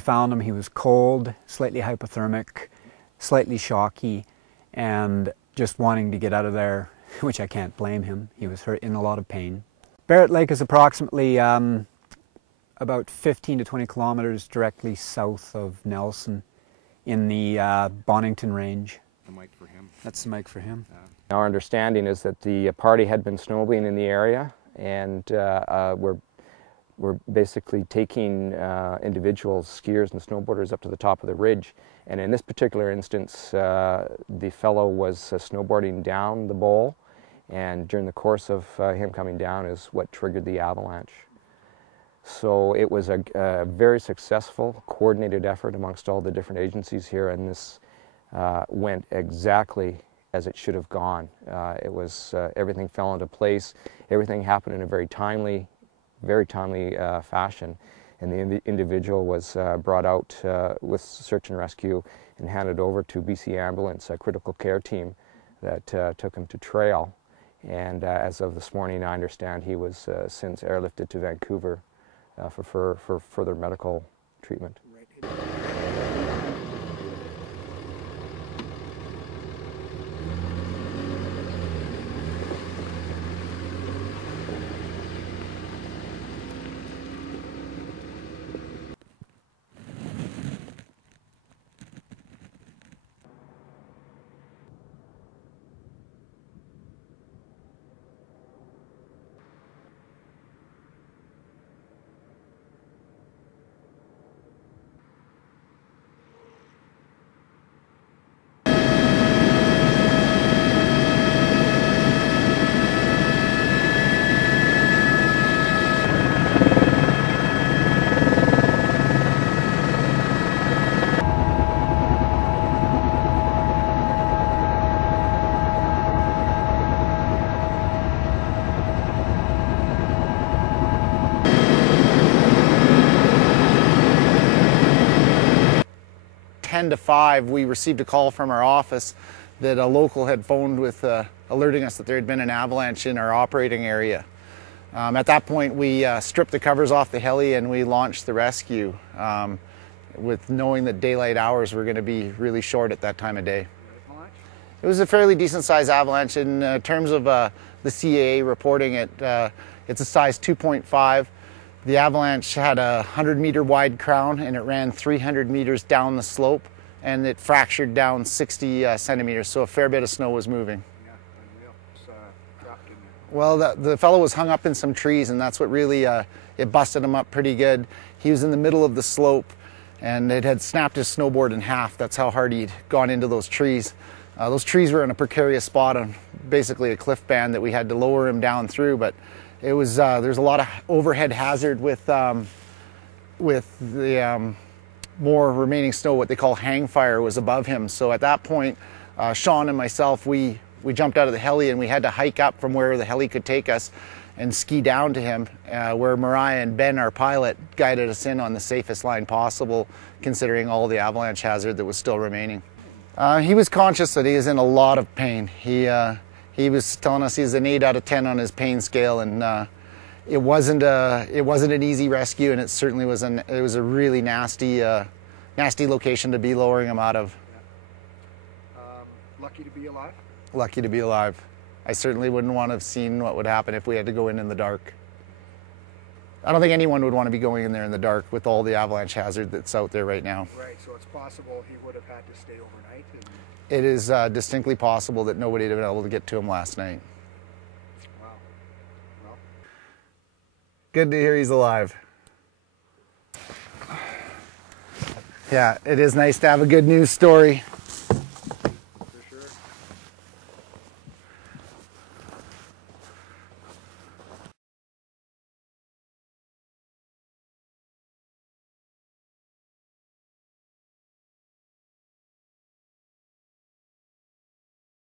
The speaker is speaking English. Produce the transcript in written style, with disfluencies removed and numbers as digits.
found him, he was cold, slightly hypothermic, slightly shocky, and just wanting to get out of there, which I can't blame him. He was in a lot of pain. Barrett Lake is approximately about 15 to 20 kilometers directly south of Nelson in the Bonington Range. The mic for him. That's the mic for him. Our understanding is that the party had been snowmobiling in the area, and we're basically taking individual skiers and snowboarders up to the top of the ridge. And in this particular instance, the fellow was snowboarding down the bowl, and during the course of him coming down is what triggered the avalanche. So it was a very successful, coordinated effort amongst all the different agencies here, and this went exactly as it should have gone. It was everything fell into place. Everything happened in a very timely fashion, and the individual was brought out with search and rescue and handed over to BC Ambulance, a critical care team that took him to trail. And as of this morning, I understand he was since airlifted to Vancouver for further medical treatment. To 5, we received a call from our office that a local had phoned with alerting us that there had been an avalanche in our operating area. At that point, we stripped the covers off the heli and we launched the rescue, with knowing that daylight hours were going to be really short at that time of day. It was a fairly decent sized avalanche. In terms of the CAA reporting it, it's a size 2.5. The avalanche had a 100-meter wide crown, and it ran 300 meters down the slope, and it fractured down 60 centimeters, so a fair bit of snow was moving. Yeah, unreal. It's trapped in there. Well, the fellow was hung up in some trees, and that's what really, it busted him up pretty good. He was in the middle of the slope, and it had snapped his snowboard in half. That's how hard he'd gone into those trees. Those trees were in a precarious spot on basically a cliff band that we had to lower him down through, but it was there's a lot of overhead hazard with the more remaining snow. What they call hang fire was above him. So at that point, Sean and myself, we jumped out of the heli and we had to hike up from where the heli could take us and ski down to him, where Mariah and Ben, our pilot, guided us in on the safest line possible, considering all the avalanche hazard that was still remaining. He was conscious that he was in a lot of pain. He was telling us he's an 8 out of 10 on his pain scale, and it wasn't an easy rescue, and it certainly was it was a really nasty location to be lowering him out of. Yeah. Lucky to be alive? Lucky to be alive. I certainly wouldn't want to have seen what would happen if we had to go in the dark. I don't think anyone would want to be going in there in the dark with all the avalanche hazard that's out there right now. Right, so it's possible he would have had to stay overnight? It is distinctly possible that nobody had been able to get to him last night. Wow. Well. Good to hear he's alive. Yeah, it is nice to have a good news story.